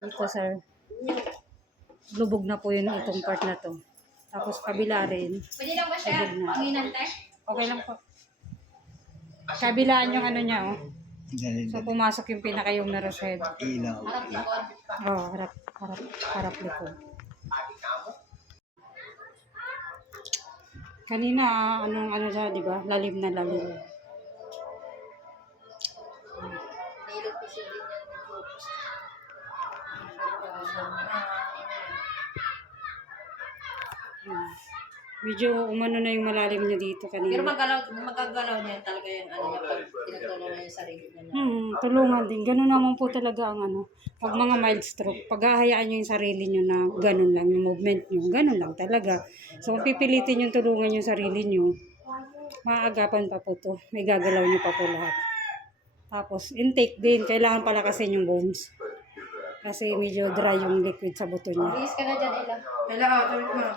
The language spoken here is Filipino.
Ito sir, lubog na po yun itong part na to. Tapos kabila rin, Pwede lang ba siya? lubog na. Panginan, te? Okay lang po. Kabilaan yung ano niya oh. Dali, So dali. pumasok yung pinaka yung nurse head. Ilaw. Harap likod. Oh, harap likod. Kanina, ano siya, di ba? Lalim na lalim. Nilog ko siya din yan. Medyo umano na yung malalim niya dito Pero kanina. magagalaw niya talaga yung ano niya pag tinutulong niya yung sarili niya. Tulungan din. Ganun naman po talaga ang ano. Pag mga mild stroke, pag hahayaan nyo yung sarili nyo na ganun lang, yung movement nyo, ganun lang talaga. So, kung pipilitin yung tulungan yung sarili nyo, maaagapan pa po to. May gagalaw nyo pa po lahat. Tapos, intake din. Kailangan palakasin yung bones. Kasi medyo dry yung liquid sa buto niya. Bihis ka na dyan, Ella. Kailangan, sabi mo.